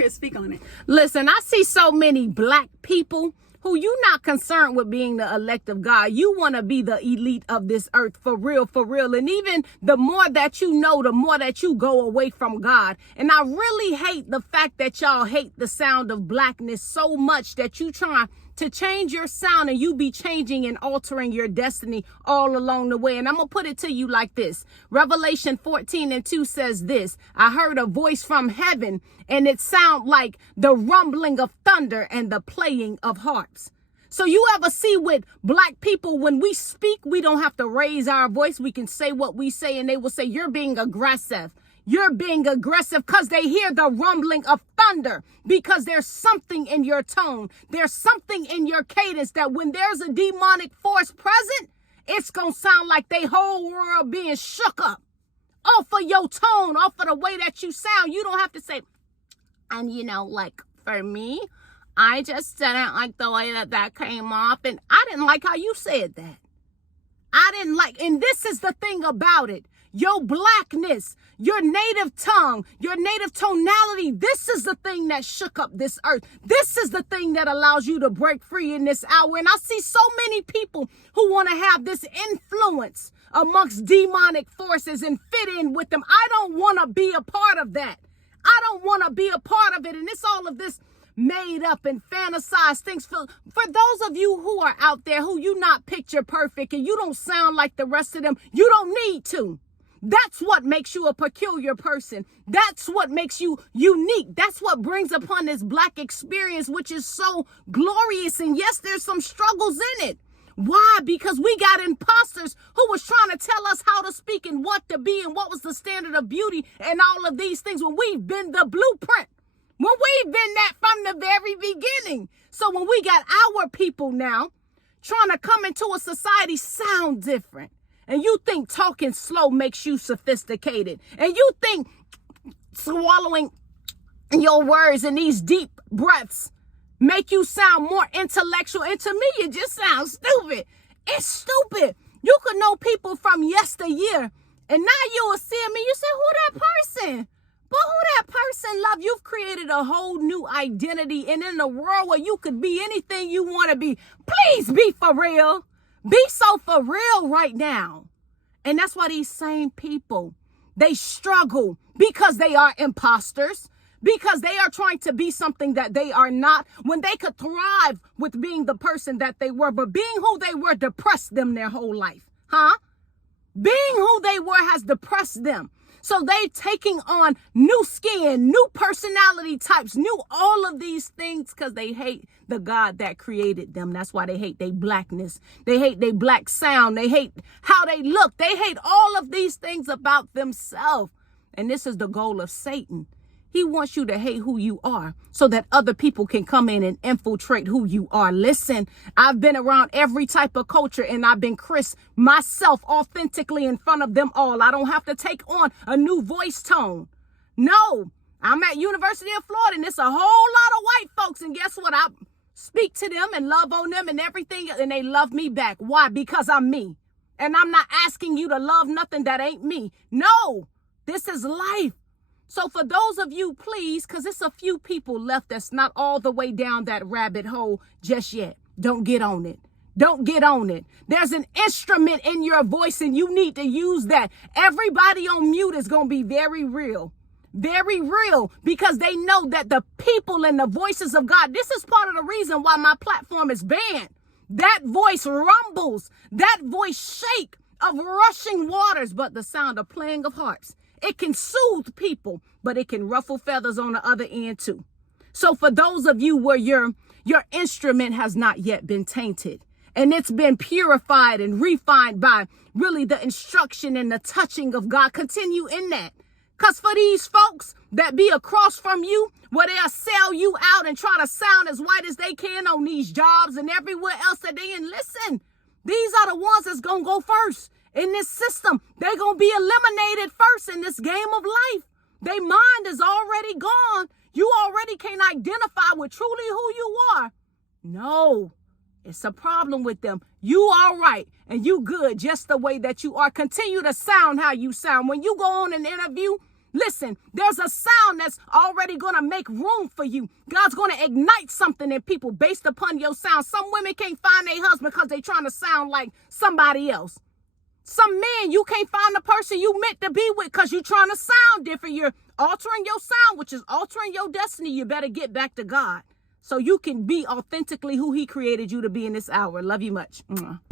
Chris, speak on it. Listen, I see so many black people who you not concerned with being the elect of God. You want to be the elite of this earth for real, for real. And even the more that you know, the more that you go away from God. And I really hate the fact that y'all hate the sound of blackness so much that you try to change your sound and you be changing and altering your destiny all along the way. And I'm going to put it to you like this. Revelation 14:2 says this: I heard a voice from heaven, and it sounded like the rumbling of thunder and the playing of harps. So you ever see with black people, when we speak, we don't have to raise our voice. We can say what we say, and they will say, you're being aggressive. You're being aggressive, because they hear the rumbling of thunder, because there's something in your tone. There's something in your cadence that when there's a demonic force present, it's going to sound like the whole world being shook up off of your tone, off of the way that you sound. You don't have to say, and like for me, I just didn't like the way that came off. And I didn't like how you said that. I didn't like, and this is the thing about it. Your blackness, your native tongue, your native tonality, this is the thing that shook up this earth. This is the thing that allows you to break free in this hour. And I see so many people who want to have this influence amongst demonic forces and fit in with them. I don't want to be a part of that. I don't want to be a part of it. And it's all of this made up and fantasized things. For those of you who are out there who you not picture perfect and you don't sound like the rest of them, you don't need to. That's what makes you a peculiar person. That's what makes you unique. That's what brings upon this black experience, which is so glorious. And yes, there's some struggles in it. Why? Because we got imposters who was trying to tell us how to speak and what to be and what was the standard of beauty and all of these things, when we've been the blueprint, when we've been that from the very beginning. So when we got our people now trying to come into a society sound different, and you think talking slow makes you sophisticated, and you think swallowing your words and these deep breaths make you sound more intellectual, and to me, it just sounds stupid. It's stupid. You could know people from yesteryear, and now you will see them and you say, who that person? But who that person love? You've created a whole new identity, and in a world where you could be anything you want to be, please be for real. Be so for real right now. And that's why these same people, they struggle because they are imposters, because they are trying to be something that they are not, when they could thrive with being the person that they were. But being who they were depressed them their whole life. Being who they were has depressed them. So they taking on new skin, new personality types, new all of these things, because they hate the God that created them. That's why they hate their blackness. They hate their black sound. They hate how they look. They hate all of these things about themselves. And this is the goal of Satan. He wants you to hate who you are so that other people can come in and infiltrate who you are. Listen, I've been around every type of culture, and I've been Chris myself authentically in front of them all. I don't have to take on a new voice tone. No, I'm at University of Florida, and it's a whole lot of white folks. And guess what? I speak to them and love on them and everything, and they love me back. Why? Because I'm me. And I'm not asking you to love nothing that ain't me. No, this is life. So for those of you, please, because it's a few people left that's not all the way down that rabbit hole just yet. Don't get on it. Don't get on it. There's an instrument in your voice, and you need to use that. Everybody on mute is going to be very real. Very real, because they know that the people and the voices of God, this is part of the reason why my platform is banned. That voice rumbles. That voice shake of rushing waters, but the sound of playing of harps. It can soothe people, but it can ruffle feathers on the other end too. So for those of you where your instrument has not yet been tainted, and it's been purified and refined by really the instruction and the touching of God, continue in that. Because for these folks that be across from you, where they'll sell you out and try to sound as white as they can on these jobs and everywhere else that they in, listen, these are the ones that's going to go first. In this system, they're going to be eliminated first in this game of life. Their mind is already gone. You already can't identify with truly who you are. No, it's a problem with them. You all right, and you good just the way that you are. Continue to sound how you sound. When you go on an interview, Listen, there's a sound that's already going to make room for you. God's going to ignite something in people based upon your sound. Some women can't find their husband because they're trying to sound like somebody else. Some men, you can't find the person you meant to be with because you're trying to sound different. You're altering your sound, which is altering your destiny. You better get back to God so you can be authentically who he created you to be in this hour. Love you much. Mwah.